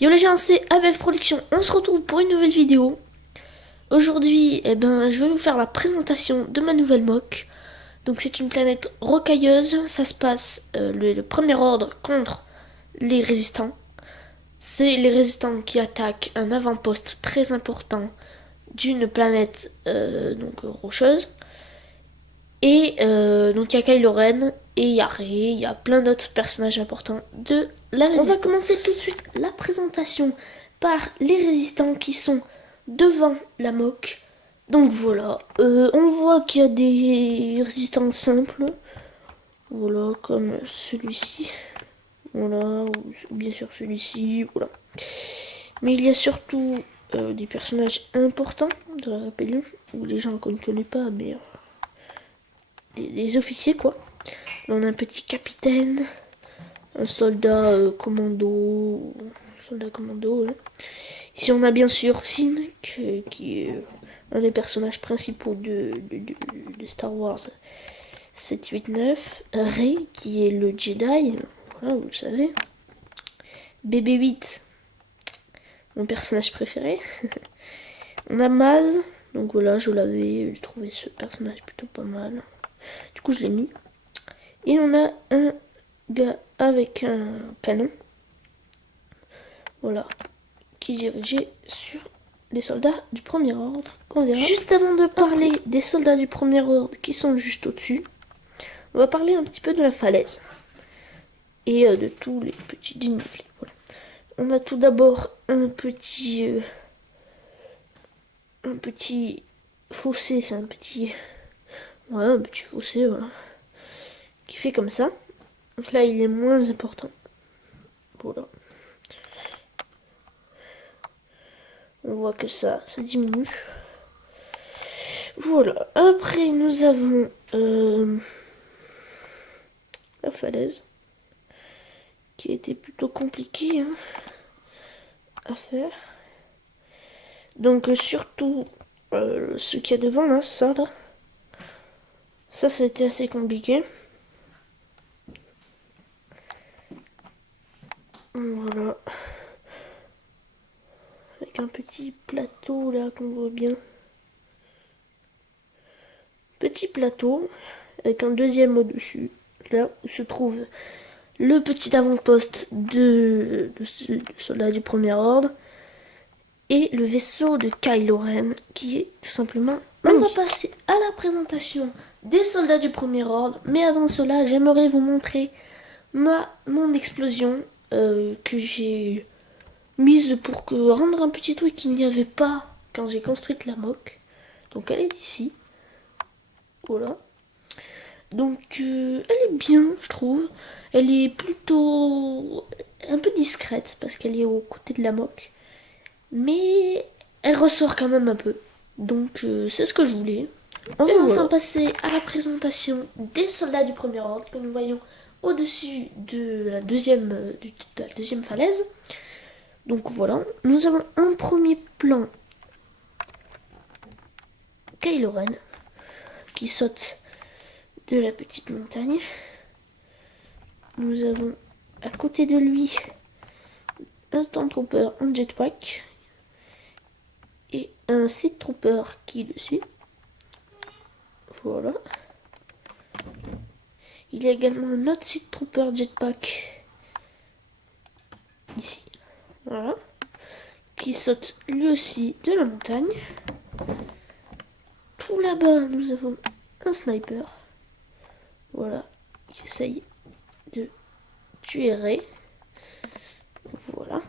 Yo les gens, c'est ABF Production, on se retrouve pour une nouvelle vidéo. Aujourd'hui, je vais vous faire la présentation de ma nouvelle mock. Donc c'est une planète rocailleuse, ça se passe le premier ordre contre les résistants. C'est les résistants qui attaquent un avant-poste très important d'une planète rocheuse. Et donc il y a Kylo Ren et il y a Rey, il y a plein d'autres personnages importants de la résistance. On va commencer tout de suite la présentation par les résistants qui sont devant la mock. Donc voilà, on voit qu'il y a des résistants simples. Voilà, comme celui-ci. Voilà, ou bien sûr celui-ci, voilà. Mais il y a surtout des personnages importants de la rébellion, ou des gens qu'on ne connaît pas, mais les officiers quoi. Là, on a un petit capitaine, un soldat commando, ouais. Ici on a bien sûr Finn qui est un des personnages principaux de Star Wars 7, 8, 9. Rey qui est le Jedi, voilà, vous le savez. BB-8, mon personnage préféré. On a Maz, donc voilà, je trouvé ce personnage plutôt pas mal. Du coup je l'ai mis. Et on a un gars avec un canon. Voilà. Qui dirigeait sur les soldats du premier ordre. Qu'on verra. Juste avant de parler des soldats du premier ordre qui sont juste au-dessus, on va parler un petit peu de la falaise. Et de tous les petits dénivelés. Voilà. On a tout d'abord un petit fossé, enfin un petit fossé, voilà, qui fait comme ça. Donc là, il est moins important. Voilà. On voit que ça diminue. Voilà. Après, nous avons la falaise, qui était plutôt compliquée à faire. Donc surtout ce qu'il y a devant là, ça c'était assez compliqué. Voilà. Avec un petit plateau là qu'on voit bien. Petit plateau avec un deuxième au-dessus, là où se trouve le petit avant-poste de soldats du premier ordre et le vaisseau de Kylo Ren qui est tout simplement magnifique. On va passer à la présentation des soldats du premier ordre, mais avant cela j'aimerais vous montrer mon explosion que j'ai mise pour rendre un petit truc qu'il n'y avait pas quand j'ai construit la mock. Donc elle est ici. Voilà. Donc elle est bien, je trouve. Elle est plutôt un peu discrète parce qu'elle est aux côtés de la mock. Mais elle ressort quand même un peu. Donc c'est ce que je voulais. On va enfin passer à la présentation des soldats du premier ordre que nous voyons au-dessus de la deuxième falaise. Donc voilà, nous avons un premier plan Kylo Ren qui saute de la petite montagne. Nous avons à côté de lui un Stormtrooper en jetpack et un Sith Trooper qui le suit. Voilà. Il y a également un autre Sith Trooper jetpack ici. Voilà. Qui saute lui aussi de la montagne. Tout là-bas, nous avons un sniper. Voilà. Qui essaye de tuer Rey. Voilà.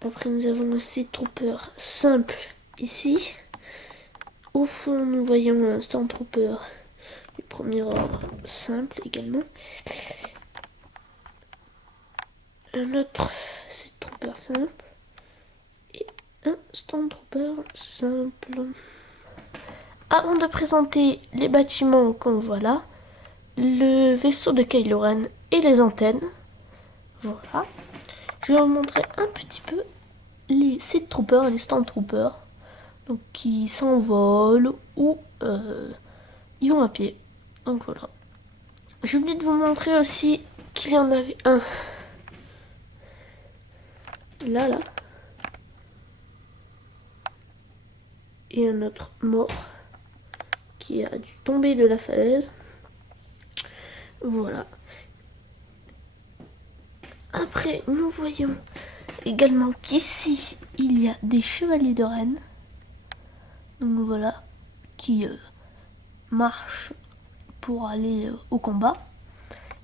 Après, nous avons un Sith Trooper simple ici. Au fond, nous voyons un Stormtrooper du premier ordre simple également. Un autre Sith Trooper simple. Et un Stormtrooper simple. Avant de présenter les bâtiments qu'on voit là, le vaisseau de Kylo Ren et les antennes. Voilà. Je vais vous montrer un petit peu les Sith Troopers et les Stormtroopers. Donc qui s'envolent ou ils vont à pied. Donc voilà. J'ai oublié de vous montrer aussi qu'il y en avait un là. Et un autre mort qui a dû tomber de la falaise. Voilà. Après, nous voyons également qu'ici, il y a des chevaliers de Rennes. Donc voilà, qui marchent pour aller au combat.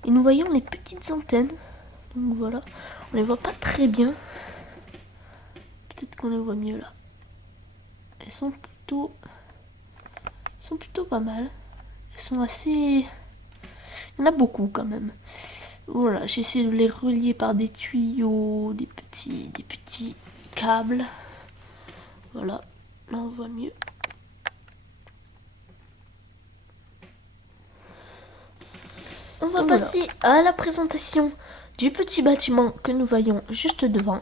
Et nous voyons les petites antennes. Donc voilà, on les voit pas très bien. Peut-être qu'on les voit mieux là. Elles sont plutôt pas mal. Elles sont assez... Il y en a beaucoup quand même. Voilà, j'essaie de les relier par des tuyaux, des petits câbles. Voilà, là on voit mieux. On va passer à la présentation du petit bâtiment que nous voyons juste devant.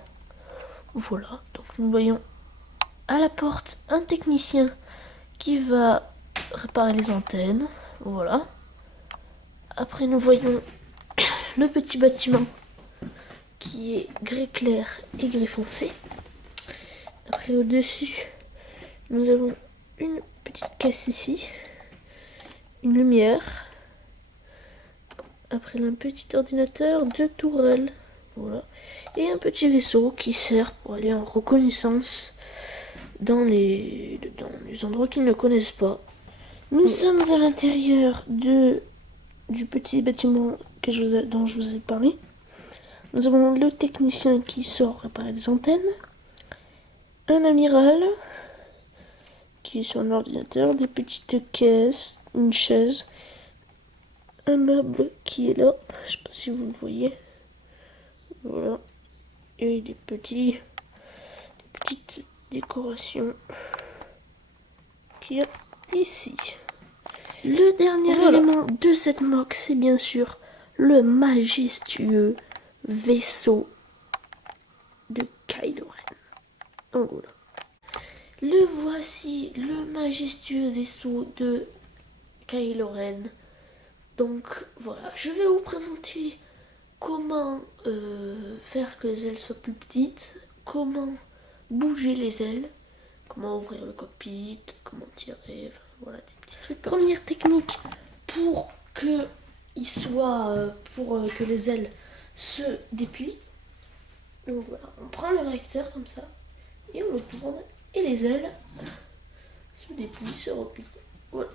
Voilà, donc nous voyons à la porte un technicien qui va réparer les antennes. Voilà. Après nous voyons le petit bâtiment qui est gris clair et gris foncé. Après au-dessus, nous avons une petite caisse ici, une lumière. Après un petit ordinateur, 2 tourelles, voilà, et un petit vaisseau qui sert pour aller en reconnaissance dans les endroits qu'ils ne connaissent pas. Nous sommes à l'intérieur du petit bâtiment dont je vous ai parlé. Nous avons le technicien qui sort réparer des antennes, un amiral qui est sur un ordinateur, des petites caisses, une chaise, un meuble qui est là, je sais pas si vous le voyez, voilà, et des petites décorations qu'il y a ici. Le dernier élément de cette mock, c'est bien sûr le majestueux vaisseau de Kylo Ren. Donc voilà. Le voici, le majestueux vaisseau de Kylo Ren. Donc voilà, je vais vous présenter comment faire que les ailes soient plus petites, comment bouger les ailes, comment ouvrir le cockpit, comment tirer, enfin, voilà des petits trucs. Première technique pour que que les ailes se déplient. Donc voilà, on prend le recteur comme ça et on le tourne et les ailes se déplient, se replient. Voilà.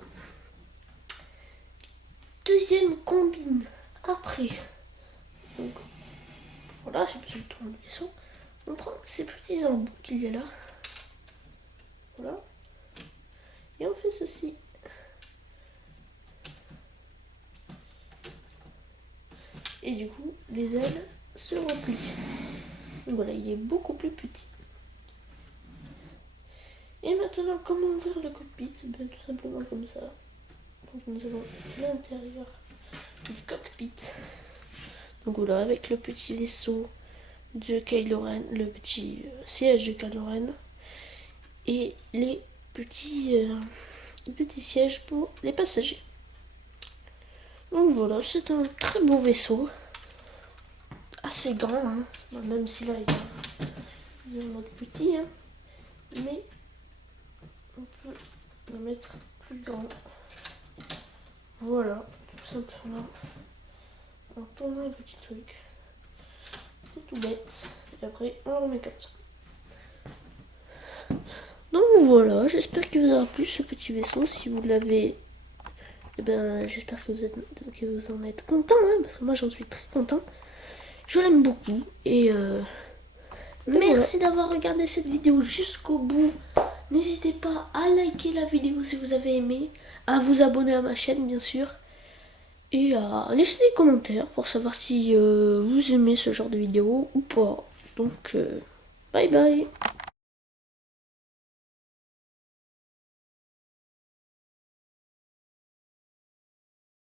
Deuxième combine. Après, donc voilà, j'ai besoin de tourner le vaisseau. On prend ces petits embouts qu'il y a là. Voilà. Et on fait ceci. Et du coup, les ailes se replient. Donc voilà, il est beaucoup plus petit. Et maintenant, comment ouvrir le cockpit? Ben, tout simplement comme ça. Donc nous avons l'intérieur du cockpit. Donc voilà, avec le petit vaisseau de Kylo Ren, le petit siège de Kylo Ren. Et les petits sièges pour les passagers. Donc voilà, c'est un très beau vaisseau. Assez grand, hein. Même si là il est en mode petit, hein. Mais on peut le mettre plus grand. Voilà, tout simplement. On tourne un petit truc. C'est tout bête. Et après, on le remet comme ça. Donc voilà, j'espère que vous aura plu ce petit vaisseau. Si vous l'avez, eh ben, j'espère que vous en êtes content, hein, parce que moi j'en suis très content. Je l'aime beaucoup et merci d'avoir regardé cette vidéo jusqu'au bout. N'hésitez pas à liker la vidéo si vous avez aimé, à vous abonner à ma chaîne bien sûr, et à laisser des commentaires pour savoir si vous aimez ce genre de vidéo ou pas. Donc bye bye.